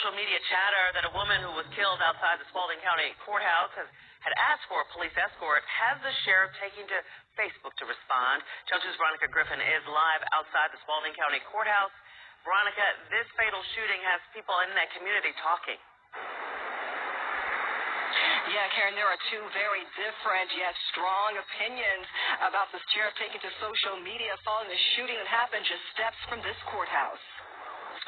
social media chatter that a woman who was killed outside the Spalding County courthouse had asked for a police escort has the sheriff taking to Facebook to respond. Judge's Veronica Griffin is live outside the Spalding County courthouse. Veronica, this fatal shooting has people in that community talking. Yeah, Karen, there are two very different yet strong opinions about the sheriff taking to social media following the shooting that happened just steps from this courthouse.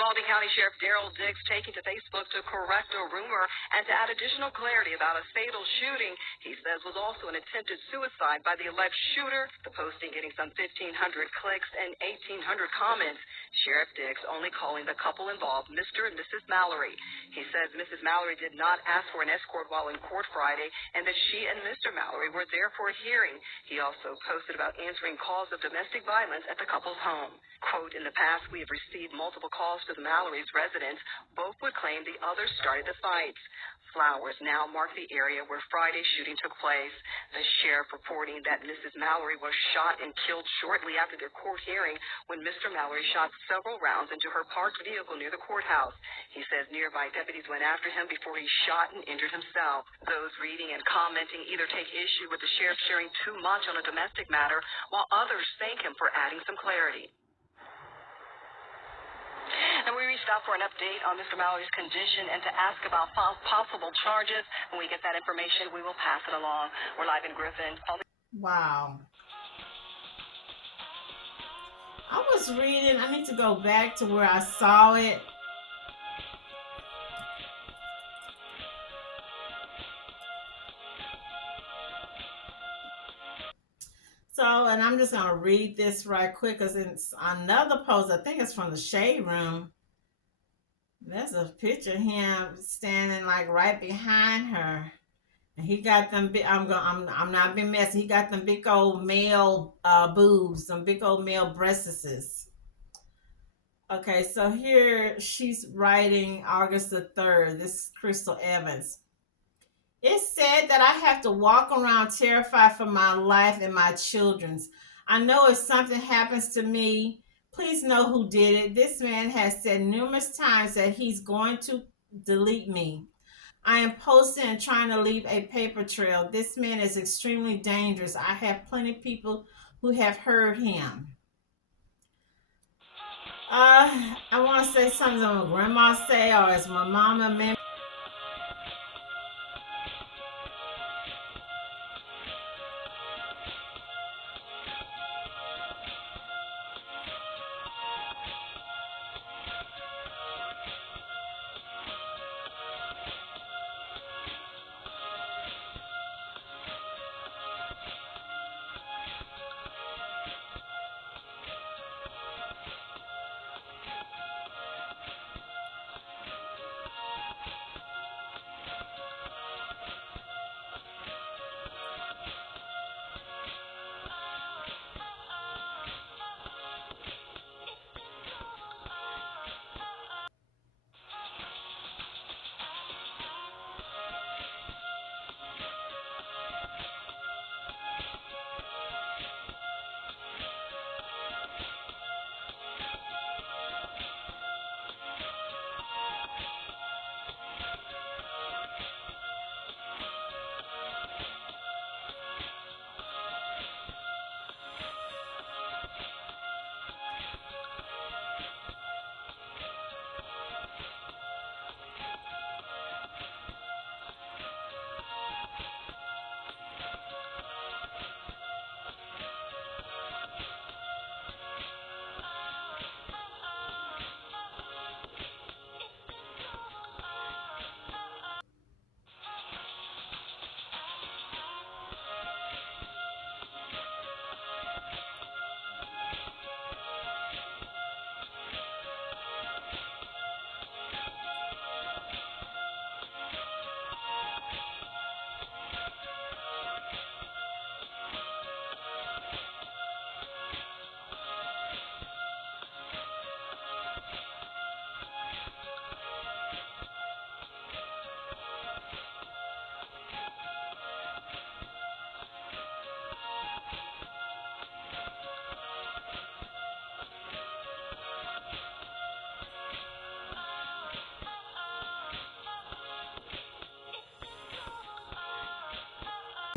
Spalding County Sheriff Daryl Dix taking to Facebook to correct a rumor and to add additional clarity about a fatal shooting he says was also an attempted suicide by the alleged shooter, the posting getting some 1,500 clicks and 1,800 comments. Sheriff Dix only calling the couple involved Mr. and Mrs. Mallory. He says Mrs. Mallory did not ask for an escort while in court Friday and that she and Mr. Mallory were there for a hearing. He also posted about answering calls of domestic violence at the couple's home. Quote, in the past, we have received multiple calls to the Mallory's residence. Both would claim the others started the fights. Flowers now mark the area where Friday's shooting took place. The sheriff reporting that Mrs. Mallory was shot and killed shortly after their court hearing when Mr. Mallory shot several rounds into her parked vehicle near the courthouse. He says nearby deputies went after him before he shot and injured himself. Those reading and commenting either take issue with the sheriff sharing too much on a domestic matter, while others thank him for adding some clarity. And we reached out for an update on Mr. Mallory's condition and to ask about possible charges. When we get that information, we will pass it along. We're live in Griffin. Wow. I was reading. I need to go back to where I saw it. So, and I'm just going to read this right quick because it's another post. I think it's from the Shade Room. There's a picture of him standing like right behind her. And he got them big, I'm not being messy. He got them big old male boobs, some big old male breasts. Okay, so here she's writing August the 3rd. This is Krystal Evans. It's said that I have to walk around terrified for my life and my children's. I know if something happens to me, please know who did it. This man has said numerous times that he's going to delete me. I am posting and trying to leave a paper trail. This man is extremely dangerous. I have plenty of people who have heard him. I want to say something that my grandma say, or as my mama meant.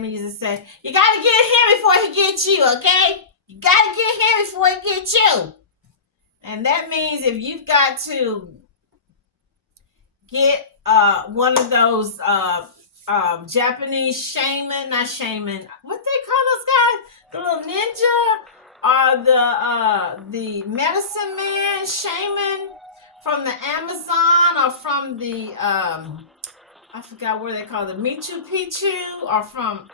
Jimmy used to say, you got to get him before he gets you, okay? You got to get him before he gets you. And that means if you've got to get one of those Japanese shaman, not shaman, what they call those guys? The little ninja or the medicine man, shaman from the Amazon or from the I forgot where they call it, Machu Picchu, or from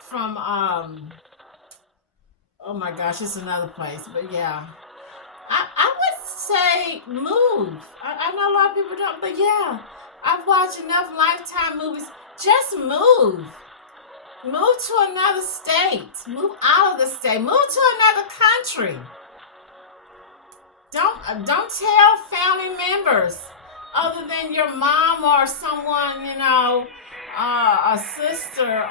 oh my gosh, it's another place, but yeah. I would say move. I know a lot of people don't, but yeah, I've watched enough Lifetime movies. Just move. Move to another state. Move out of the state. Move to another country. Don't tell family members other than your mom or someone, you know, a sister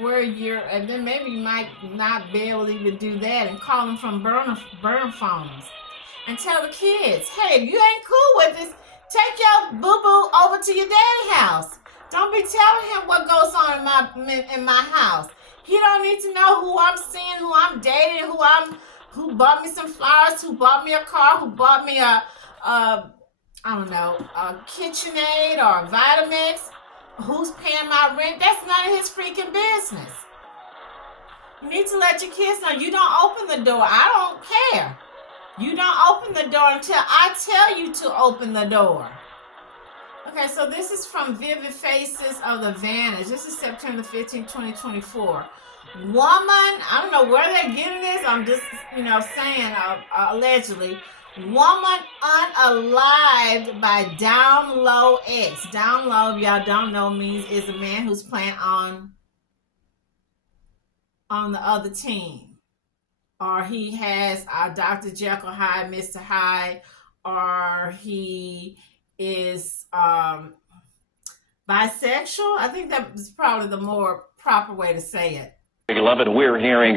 where you're, and then maybe you might not be able to even do that, and call them from burner phones. And tell the kids, hey, if you ain't cool with this, take your boo-boo over to your daddy's house. Don't be telling him what goes on in my house. He don't need to know who I'm seeing, who I'm dating, who bought me some flowers, who bought me a car, who bought me a KitchenAid or a Vitamix, who's paying my rent. That's none of his freaking business. You need to let your kids know you don't open the door. I don't care. You don't open the door until I tell you to open the door. Okay, so this is from Vivid Faces of the Vantage. This is September 15, 2024. Woman, I don't know where they're getting this. I'm just, saying allegedly. Woman unalived by Down Low X. Down Low, if y'all don't know, means is a man who's playing on the other team. Or he has Dr. Jekyll Hyde, Mr. Hyde, or he is bisexual. I think that is probably the more proper way to say it. Beloved, we're hearing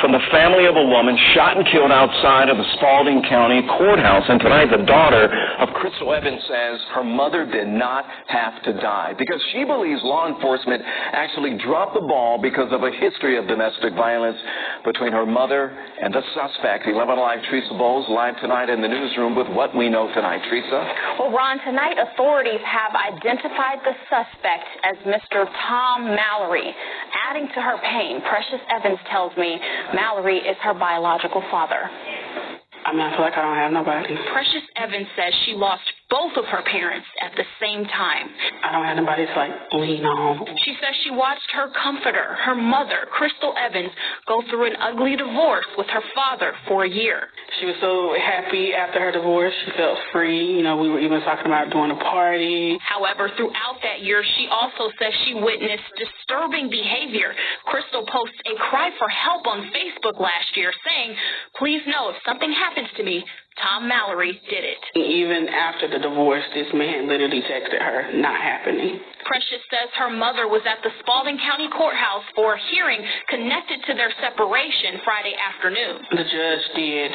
from the family of a woman shot and killed outside of the Spalding County courthouse. And tonight, the daughter of Krystal Evans says her mother did not have to die because she believes law enforcement actually dropped the ball because of a history of domestic violence between her mother and the suspect. 11 Alive, Teresa Bowles, live tonight in the newsroom with what we know tonight. Teresa? Well, Ron, tonight authorities have identified the suspect as Mr. Tom Mallory. Adding to her pain, Precious Evans tells me Mallory is her biological father. I feel like I don't have nobody. Precious Evans says she lost both of her parents at the same time. I don't have nobody to lean on. She says she watched her comforter, her mother, Krystal Evans, go through an ugly divorce with her father for a year. She was so happy after her divorce. She felt free. We were even talking about doing a party. However, throughout that year, she also says she witnessed disturbing behavior. Krystal posts a cry for help on Facebook last year saying, please know if something happens to me, Tom Mallory did it. Even after the divorce, this man literally texted her, not happening. Precious says her mother was at the Spalding County Courthouse for a hearing connected to their separation Friday afternoon. The judge did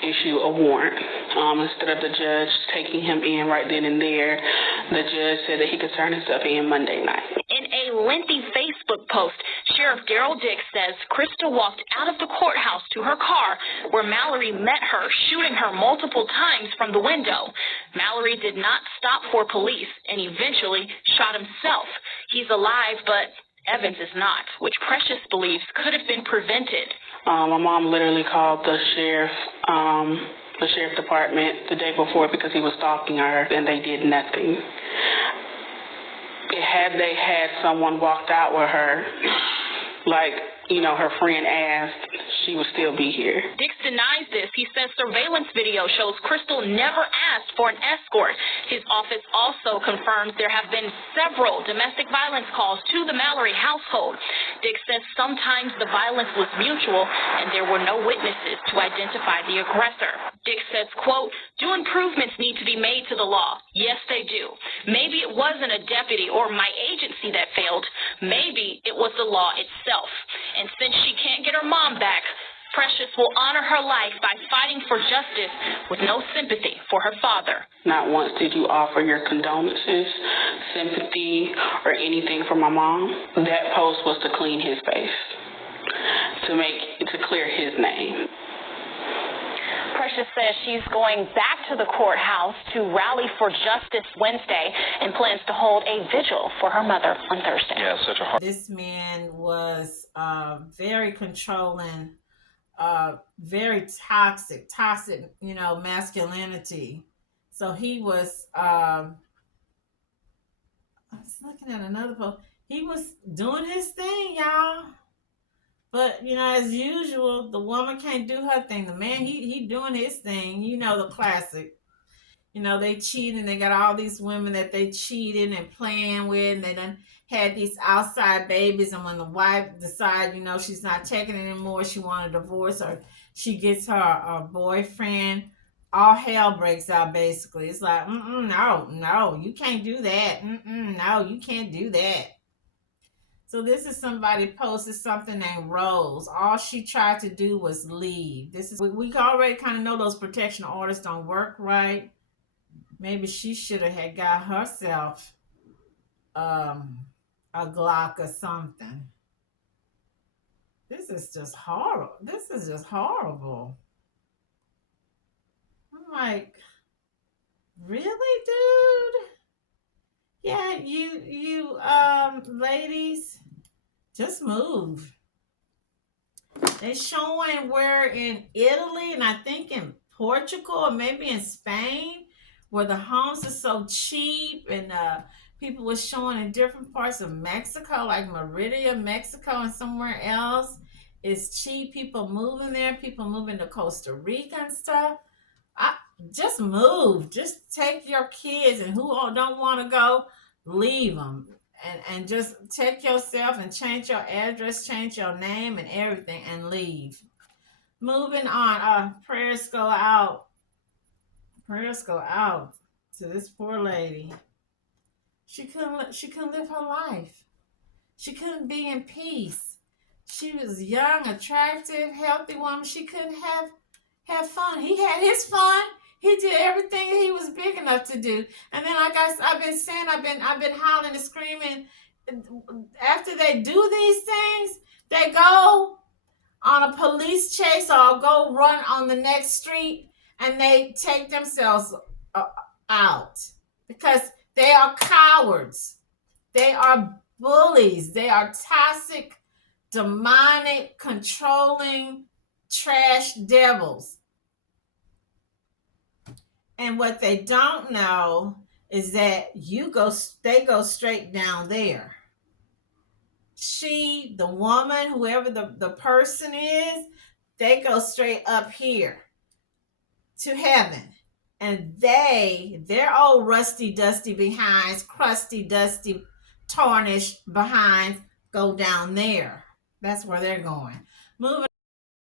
issue a warrant. Instead of the judge taking him in right then and there, the judge said that he could turn himself in Monday night. In a lengthy Facebook post, Sheriff Daryl Dix says Krystal walked out of the courthouse to her car where Mallory met her, shooting her multiple times from the window. Mallory did not stop for police and eventually shot himself. He's alive, but Evans is not, which Precious believes could have been prevented. My mom literally called the sheriff department the day before because he was stalking her, and they did nothing. Had they had someone walked out with her, her friend asked, she would still be here. Dix denies this. He says surveillance video shows Krystal never asked for an escort. His office also confirms there have been several domestic violence calls to the Mallory household. Dix says sometimes the violence was mutual and there were no witnesses to identify the aggressor. Dix says, quote, do improvements need to be made to the law? Yes, they do. Maybe it wasn't a deputy or my agency that failed. Maybe it was the law itself. And since she can't get her mom back, Precious will honor her life by fighting for justice with no sympathy for her father. Not once did you offer your condolences, sympathy, or anything for my mom. That post was to clean his face, to clear his name. Precious says she's going back to the courthouse to rally for justice Wednesday and plans to hold a vigil for her mother on Thursday. Yeah, such a hard. This man was very controlling, very toxic, masculinity. So he was, I was looking at another post. He was doing his thing, y'all. But, as usual, the woman can't do her thing. The man, he doing his thing. The classic. They cheating. They got all these women that they cheating and playing with. And they done had these outside babies. And when the wife decides, she's not taking it anymore, she want a divorce, or she gets her boyfriend, all hell breaks out, basically. It's like, no, you can't do that. No, you can't do that. So this is somebody posted something named Rose. All she tried to do was leave. We already kind of know those protection orders don't work right. Maybe she should have had got herself a Glock or something. This is just horrible. I'm like, really, dude? Yeah, you ladies, just move. They're showing where in Italy and I think in Portugal or maybe in Spain, where the homes are so cheap, and people were showing in different parts of Mexico, like Merida, Mexico, and somewhere else. It's cheap. People moving there. People moving to Costa Rica and stuff. Just move. Just take your kids, and who don't want to go, leave them. And just take yourself and change your address, change your name and everything, and leave. Moving on. Prayers go out. Prayers go out to this poor lady. She couldn't live her life. She couldn't be in peace. She was young, attractive, healthy woman. She couldn't have fun. He had his fun. He did everything he was big enough to do. And then I've been saying, I've been hollering and screaming. After they do these things, they go on a police chase or go run on the next street, and they take themselves out because they are cowards. They are bullies. They are toxic, demonic, controlling, trash devils. And what they don't know is that they go straight down there. She, the woman, whoever the person is, they go straight up here to heaven. And their old rusty, dusty behinds, crusty, dusty, tarnished behinds go down there. That's where they're going. Moving